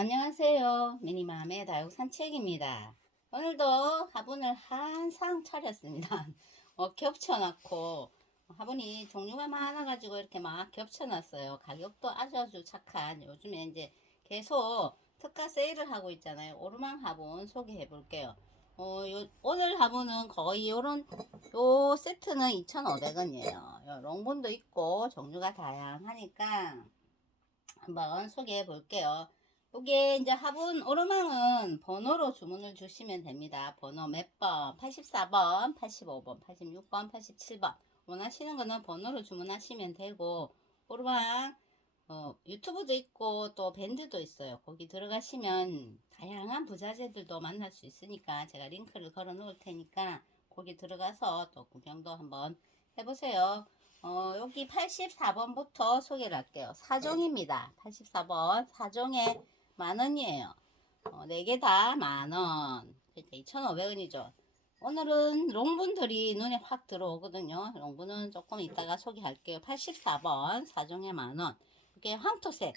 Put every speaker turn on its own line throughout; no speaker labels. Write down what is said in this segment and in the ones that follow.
안녕하세요. 미니맘의 다육 산책입니다. 오늘도 화분을 한상 차렸습니다. 어, 겹쳐놨고 화분이 종류가 많아가지고 이렇게 막 겹쳐놨어요. 가격도 아주 아주 착한 요즘에 이제 계속 특가 세일을 하고 있잖아요. 오르막 화분 소개해 볼게요. 어, 요- 오늘 화분은 거의 요런 요 세트는 2,500원이에요. 롱분도 있고 종류가 다양하니까 한번 소개해 볼게요. 이게 이제 화분 오르망은 번호로 주문을 주시면 됩니다. 번호 몇 번? 84번, 85번, 86번, 87번. 원하시는 거는 번호로 주문하시면 되고 오르망 어, 유튜브도 있고 또 밴드도 있어요. 거기 들어가시면 다양한 부자재들도 만날 수 있으니까 제가 링크를 걸어 놓을 테니까 거기 들어가서 또 구경도 한번 해보세요. 어, 여기 84번부터 소개를 할게요. 4종입니다. 84번. 4종에 만 원이에요. 어, 4개 다 만 원. 그러니까 2,500원이죠. 오늘은 롱분들이 눈에 확 들어오거든요. 롱분은 조금 이따가 소개할게요. 84번. 4종에 만 원. 이게 황토색.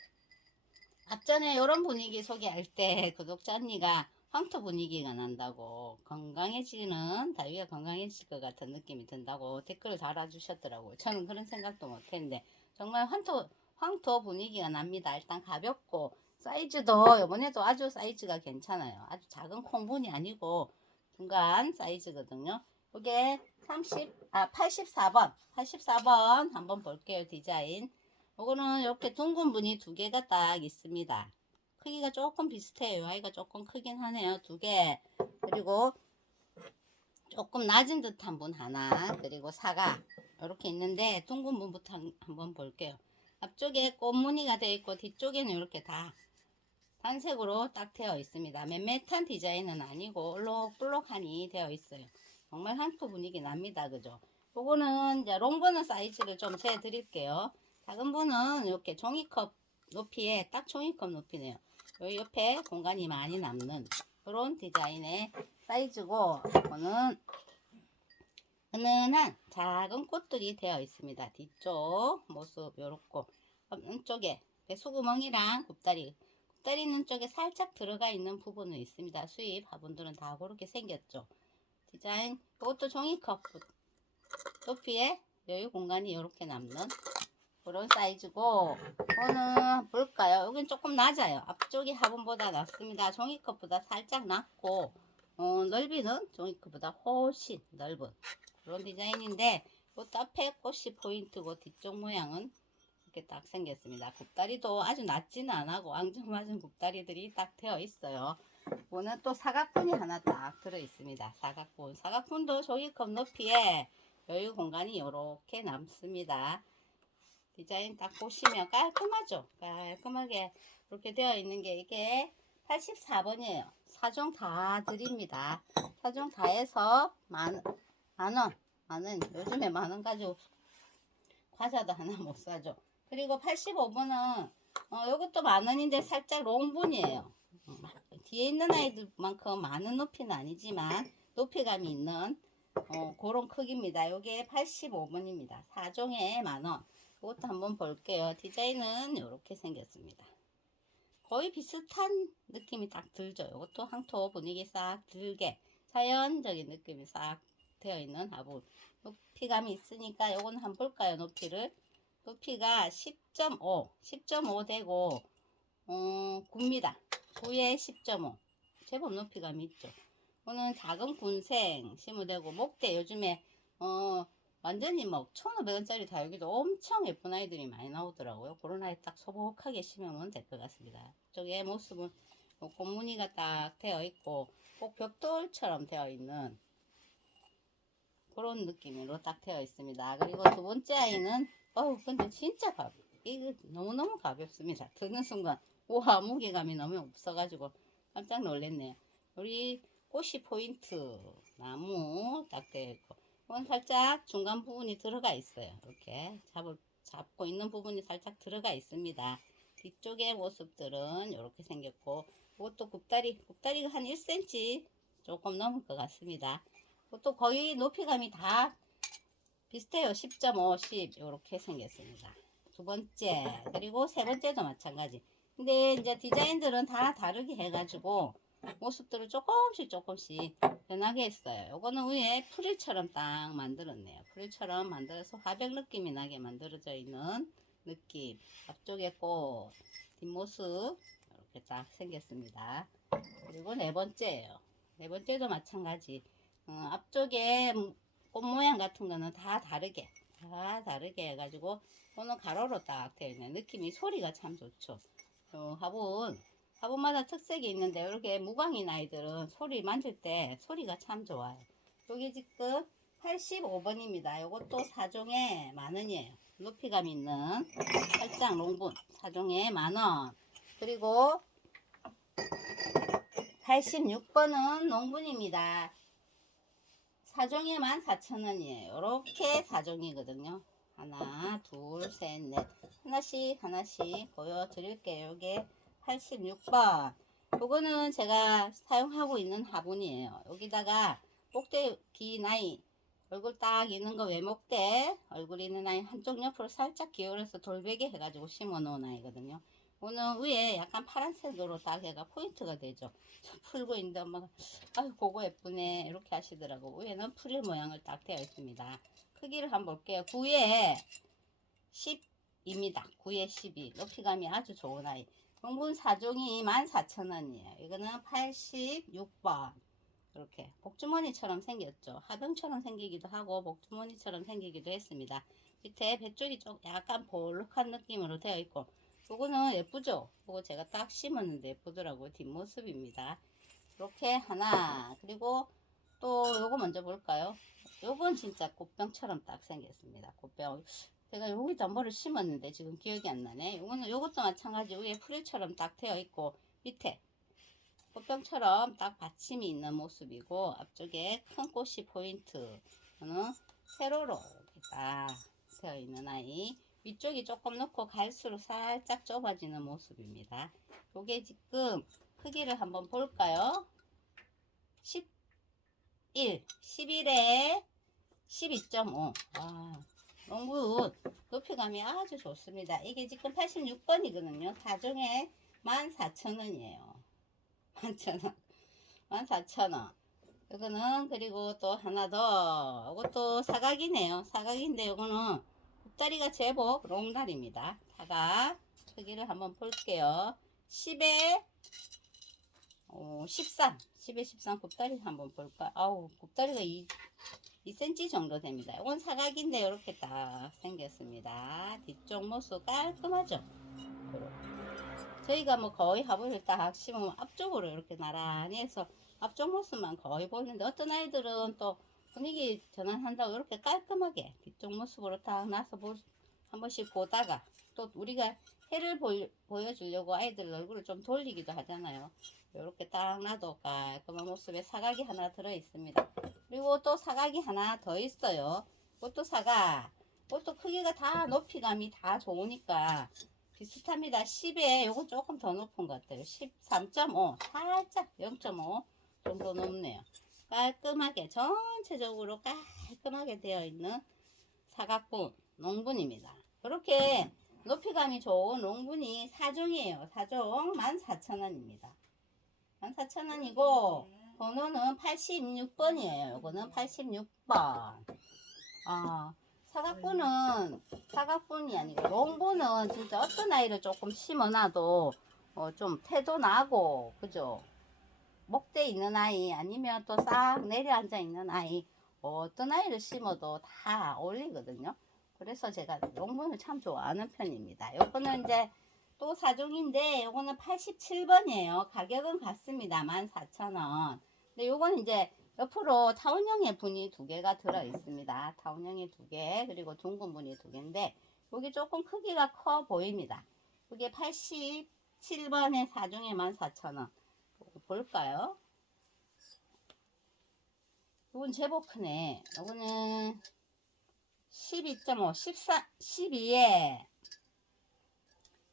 앞전에 이런 분위기 소개할 때 구독자 언니가 황토 분위기가 난다고 건강해지는 다위가 건강해질 것 같은 느낌이 든다고 댓글을 달아주셨더라고요. 저는 그런 생각도 못했는데 정말 황토 황토 분위기가 납니다. 일단 가볍고 사이즈도 이번에도 아주 사이즈가 괜찮아요. 아주 작은 콩분이 아니고 중간 사이즈거든요. 이게 30, 아 84번, 84번 한번 볼게요 디자인. 요거는 이렇게 둥근 분이 두 개가 딱 있습니다. 크기가 조금 비슷해요. 아이가 조금 크긴 하네요. 두 개. 그리고 조금 낮은 듯한 분 하나. 그리고 사과. 이렇게 있는데 둥근 분부터 한- 한번 볼게요. 앞쪽에 꽃무늬가 되어 있고 뒤쪽에는 이렇게 다 단색으로 딱 되어 있습니다. 맴매탄 디자인은 아니고 올록볼록하니 되어 있어요. 정말 한토 분위기 납니다. 그죠? 요거는 이제 롱버는 사이즈를 좀 재 드릴게요. 작은 분은 이렇게 종이컵 높이에 딱 종이컵 높이네요. 요 옆에 공간이 많이 남는 그런 디자인의 사이즈고 이거는 은은한 작은 꽃들이 되어 있습니다. 뒤쪽 모습 요렇고 안쪽에 배수구멍이랑 굽다리 있는 쪽에 살짝 들어가 있는 부분은 있습니다. 수입 화분들은 다 그렇게 생겼죠. 디자인 이것도 종이컵 높이에 여유 공간이 이렇게 남는 그런 사이즈고 이거는 볼까요? 여긴 조금 낮아요. 앞쪽이 화분보다 낮습니다. 종이컵보다 살짝 낮고 어, 넓이는 종이컵보다 훨씬 넓은 그런 디자인인데 이것도 앞에 꽃이 포인트고 뒤쪽 모양은 이렇게 딱 생겼습니다. 굽다리도 아주 낮지는 않고 앙증맞은 굽다리들이 딱 되어 있어요. 이거는 또 사각분이 하나 딱 들어 있습니다. 사각분. 사각분도 종이컵 높이에 여유 공간이 이렇게 남습니다. 디자인 딱 보시면 깔끔하죠. 깔끔하게 이렇게 되어 있는 게 이게 84번이에요. 사종 다 드립니다. 사종 다 해서 만, 만 원. 만 원. 요즘에 만 원 가지고 과자도 하나 못 사죠. 그리고 85번은 어, 이것도 만 원인데 살짝 롱분이에요. 음, 뒤에 있는 아이들만큼 많은 높이는 아니지만 높이감이 있는 어, 그런 크기입니다. 이게 85번입니다. 4종에 만원. 이것도 한번 볼게요. 디자인은 이렇게 생겼습니다. 거의 비슷한 느낌이 딱 들죠. 이것도 항토 분위기 싹 들게 자연적인 느낌이 싹 되어 있는 화분. 높이감이 있으니까 이거는 한번 볼까요? 높이를. 높이가 10.5, 10.5 되고 어, 9입니다. 9에 10.5. 제법 높이감이 있죠. 이거는 작은 군생 심으되고 목대 요즘에 어 완전히 뭐 1,500원짜리 다육이도 엄청 예쁜 아이들이 많이 나오더라고요. 그런 아이 딱 소복하게 심으면 될 것 같습니다. 이쪽에 모습은 뭐 꽃무늬가 딱 되어 있고 꼭 벽돌처럼 되어 있는 그런 느낌으로 딱 되어 있습니다. 그리고 두 번째 아이는 어우 근데 진짜 가볍 이거 너무너무 가볍습니다. 드는 순간 우와 무게감이 너무 없어가지고 깜짝 놀랐네요. 우리 꽃이 포인트 나무 딱 되어 있고 이건 살짝 중간 부분이 들어가 있어요. 이렇게 잡을, 잡고 있는 부분이 살짝 들어가 있습니다. 뒤쪽의 모습들은 이렇게 생겼고 이것도 굽다리 굽다리가 한 1cm 조금 넘을 것 같습니다. 이것도 거의 높이감이 다 비슷해요. 10.5, 10 이렇게 생겼습니다. 두 번째 그리고 세 번째도 마찬가지. 근데 이제 디자인들은 다 다르게 해가지고 모습들을 조금씩 조금씩 변하게 했어요. 요거는 위에 프릴처럼 딱 만들었네요. 프릴처럼 만들어서 화백 느낌이 나게 만들어져 있는 느낌. 앞쪽에 꽃, 뒷모습 이렇게 딱 생겼습니다. 그리고 네 번째예요. 네 번째도 마찬가지. 어, 앞쪽에 꽃 모양 같은 거는 다 다르게, 다 다르게 해가지고 오늘 가로로 딱 되어 있는 느낌이 소리가 참 좋죠. 어, 화분, 화분마다 특색이 있는데 이렇게 무광인 아이들은 소리 만질 때 소리가 참 좋아요. 여기 지금 85번입니다. 이것도 4종에 만 원이에요. 높이감 있는 살짝 롱분 4종에 만 원. 그리고 86번은 농분입니다. 4종에 14,000원이에요. 이렇게 4종이거든요. 하나, 둘, 셋, 넷. 하나씩, 하나씩 보여드릴게요. 이게 86번. 요거는 제가 사용하고 있는 화분이에요. 여기다가 꼭대기 나이, 얼굴 딱 있는 거 외목대, 얼굴 있는 아이 한쪽 옆으로 살짝 기울여서 돌베개 해가지고 심어 놓은 아이거든요. 오늘 위에 약간 파란색으로 딱 해가 포인트가 되죠. 저 풀고 있는데 엄마가 아유 그거 예쁘네 이렇게 하시더라고. 위에는 프릴 모양을 딱 되어 있습니다. 크기를 한번 볼게요. 9에 10입니다. 9에 12. 높이감이 아주 좋은 아이. 공분 4종이 14,000원이에요. 이거는 86번. 이렇게 복주머니처럼 생겼죠. 하병처럼 생기기도 하고 복주머니처럼 생기기도 했습니다. 밑에 배 쪽이 좀 약간 볼록한 느낌으로 되어 있고 요거는 예쁘죠? 요거 제가 딱 심었는데 예쁘더라고요. 뒷모습입니다. 이렇게 하나 그리고 또 요거 먼저 볼까요? 요건 진짜 꽃병처럼 딱 생겼습니다. 꽃병 제가 여기다 뭐를 심었는데 지금 기억이 안 나네. 요거는 요것도 마찬가지 위에 풀처럼 딱 되어 있고 밑에 꽃병처럼 딱 받침이 있는 모습이고 앞쪽에 큰 꽃이 포인트. 저는 세로로 이렇게 딱 되어 있는 아이. 위쪽이 조금 넣고 갈수록 살짝 좁아지는 모습입니다. 요게 지금 크기를 한번 볼까요? 11, 11에 12.5. 와, 너무 높이감이 아주 좋습니다. 이게 지금 86번이거든요. 다중에 14,000원이에요. 11,000원. 14,000원. 이거는 그리고 또 하나 더. 이것도 사각이네요. 사각인데 이거는 곱다리가 제법 롱다리입니다. 사각. 크기를 한번 볼게요. 10에 어, 13. 10에 13 곱다리 한번 볼까? 아우, 곱다리가 2, 2cm 정도 됩니다. 이건 사각인데 이렇게 딱 생겼습니다. 뒤쪽 모습 깔끔하죠? 저희가 뭐 거의 화분을 딱 심으면 앞쪽으로 이렇게 나란히 해서 앞쪽 모습만 거의 보이는데 어떤 아이들은 또 분위기 전환한다고 이렇게 깔끔하게 뒤쪽 모습으로 딱 나서 보, 한 번씩 보다가 또 우리가 해를 보여, 보여주려고 아이들 얼굴을 좀 돌리기도 하잖아요. 이렇게 딱 놔도 깔끔한 모습에 사각이 하나 들어 있습니다. 그리고 또 사각이 하나 더 있어요. 이것도 사각. 이것도 크기가 다 높이감이 다 좋으니까 비슷합니다. 10에 요거 조금 더 높은 것 같아요. 13.5 살짝 0.5 정도 높네요. 깔끔하게 전체적으로 깔끔하게 되어 있는 사각분 농분입니다. 이렇게 높이감이 좋은 농분이 4종이에요. 4종 14,000원입니다. 14,000원이고 번호는 86번이에요. 요거는 86번. 아, 사각분은 사각분이 아니고 농분은 진짜 어떤 아이를 조금 심어놔도 어, 좀 태도 나고 그죠? 목대 있는 아이 아니면 또 싹 내려앉아 있는 아이 어떤 아이를 심어도 다 어울리거든요. 그래서 제가 농분을 참 좋아하는 편입니다. 요거는 이제 또 사종인데 요거는 87번이에요. 가격은 같습니다. 14,000원. 근데 요거는 이제 옆으로 타원형의 분이 두 개가 들어 있습니다. 타원형의 두 개, 그리고 둥근 분이 두 개인데, 여기 조금 크기가 커 보입니다. 이게 87번의 4중에 14,000원. 볼까요? 이건 제법 크네. 이거는 12.5, 14, 12에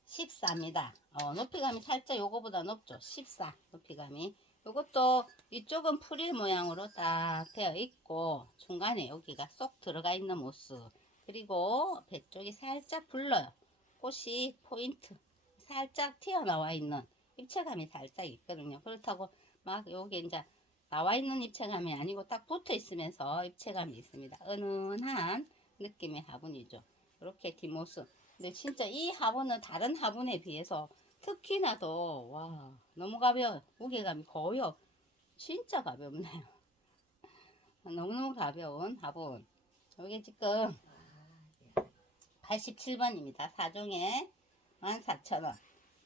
14입니다. 어, 높이감이 살짝 요거보다 높죠. 14 높이감이. 요것도 이쪽은 프릴 모양으로 딱 되어 있고 중간에 여기가 쏙 들어가 있는 모습. 그리고 배 쪽이 살짝 불러요. 꽃이 포인트. 살짝 튀어나와 있는 입체감이 살짝 있거든요. 그렇다고 막 여기 이제 나와 있는 입체감이 아니고 딱 붙어 있으면서 입체감이 있습니다. 은은한 느낌의 화분이죠. 이렇게 뒷모습. 근데 진짜 이 화분은 다른 화분에 비해서 특히나 더, 와, 너무 가벼워. 무게감이 거의 없- 진짜 가볍네요. 너무너무 가벼운 화분. 여기 지금 87번입니다. 4종에 14,000원.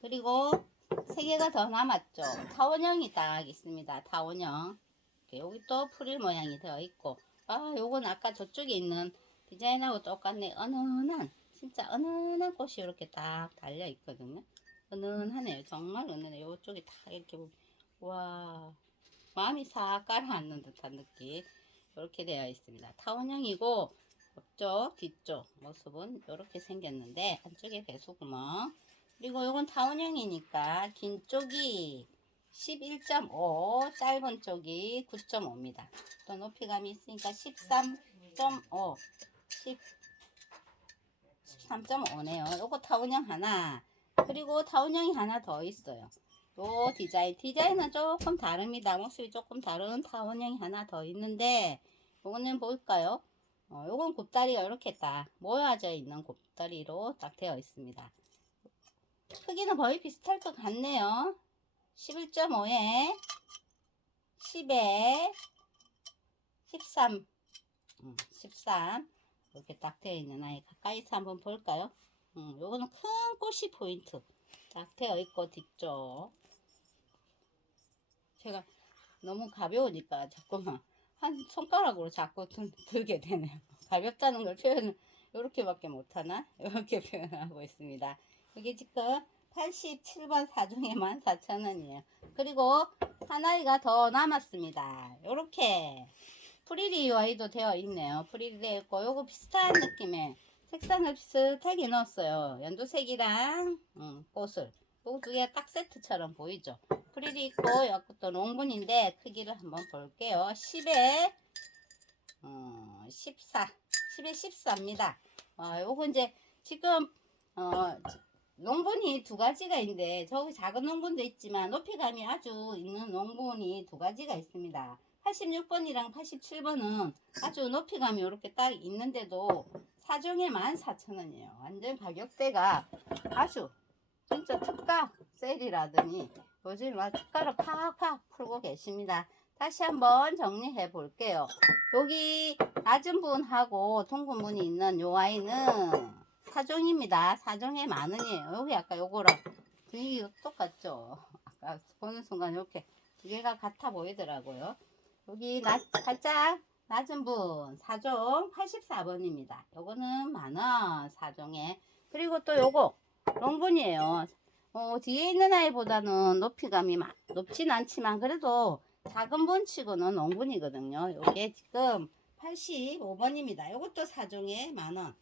그리고 3개가 더 남았죠. 타원형이 딱 있습니다. 타원형. 여기 또 프릴 모양이 되어 있고. 아, 요건 아까 저쪽에 있는 디자인하고 똑같네. 은은한, 진짜 은은한 꽃이 이렇게 딱 달려 있거든요. 은은하네요. 정말 은은해요. 요쪽에 다 이렇게 보면, 와, 마음이 싹 가라앉는 듯한 느낌. 이렇게 되어 있습니다. 타원형이고, 옆쪽, 뒤쪽 모습은 이렇게 생겼는데, 한쪽에 배수구멍. 그리고 요건 타원형이니까, 긴 쪽이 11.5, 짧은 쪽이 9.5입니다. 또 높이감이 있으니까 13.5, 10, 13.5네요. 요거 타원형 하나. 그리고 타원형이 하나 더 있어요. 요 디자인. 디자인은 조금 다릅니다. 모습이 조금 다른 타원형이 하나 더 있는데, 요거는 뭘까요? 어, 요건 곱다리가 이렇게 딱 모여져 있는 곱다리로 딱 되어 있습니다. 크기는 거의 비슷할 것 같네요. 11.5에 10에 13, 음, 13 이렇게 딱 되어 있는 아이 가까이서 한번 볼까요? 음, 요거는 큰 꽃이 포인트 딱 되어 있고 뒤쪽 제가 너무 가벼우니까 자꾸만 한 손가락으로 자꾸 들, 들게 되네요. 가볍다는 걸 표현을 이렇게밖에 못하나? 이렇게 표현하고 있습니다. 이게 지금 87번 4종에 14,000원이에요. 그리고 하나이가 더 남았습니다. 이렇게 프리리 UI도 되어 있네요. 프리리 되어 있고 요거 비슷한 느낌의 색상을 비슷하게 넣었어요. 연두색이랑 음, 꽃을 요거 두 개 딱 세트처럼 보이죠? 프리리 있고 이것도 롱분인데 크기를 한번 볼게요. 10에 어, 14 10에 14입니다. 어, 요거 이제 지금 어, 농분이 두 가지가 있는데 저기 작은 농분도 있지만 높이감이 아주 있는 농분이 두 가지가 있습니다. 86번이랑 87번은 아주 높이감이 이렇게 딱 있는데도 사종에 14,000원이에요. 완전 가격대가 아주 진짜 특가 세일이라더니 요즘 막 특가로 팍팍 풀고 계십니다. 다시 한번 정리해 볼게요. 여기 낮은 분하고 둥근 분이 있는 요 아이는 사종입니다. 사종에 만 원이에요. 여기 아까 요거랑 분위기가 똑같죠. 아까 보는 순간 이렇게 두 개가 같아 보이더라고요. 여기 낮, 살짝 낮은 분 사종 84번입니다. 요거는 만원 사종에 그리고 또 요거 롱분이에요. 어, 뒤에 있는 아이보다는 높이감이 막 높진 않지만 그래도 작은 분치고는 롱분이거든요. 요게 지금 85번입니다. 요것도 사종에 만원.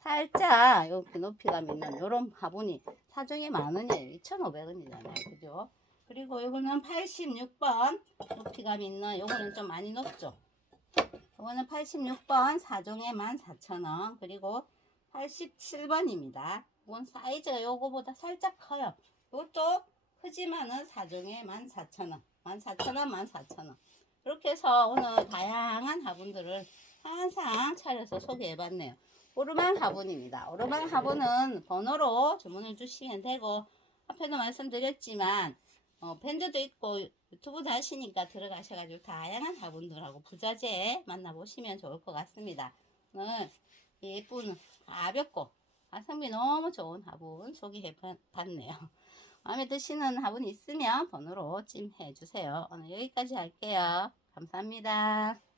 살짝 이렇게 높이감 있는 요런 화분이 사종에 만원이에요. 2,500원이잖아요. 그죠? 그리고 요거는 86번 높이감 있는 요거는 좀 많이 높죠. 요거는 86번 사종에 14,000원. 그리고 87번입니다. 이건 사이즈가 요거보다 살짝 커요. 이것도 크지만은 사종에 14,000원. 14,000원, 14,000원. 이렇게 해서 오늘 다양한 화분들을 항상 차려서 소개해 봤네요. 오르막 화분입니다. 오르막 화분은 번호로 주문을 주시면 되고 앞에도 말씀드렸지만 어, 밴드도 있고 유튜브도 하시니까 들어가셔가지고 다양한 화분들하고 부자재 만나보시면 좋을 것 같습니다. 오늘 예쁜 가볍고 가성비 너무 좋은 화분 소개해봤네요. 마음에 드시는 화분 있으면 번호로 찜해 주세요. 오늘 여기까지 할게요. 감사합니다.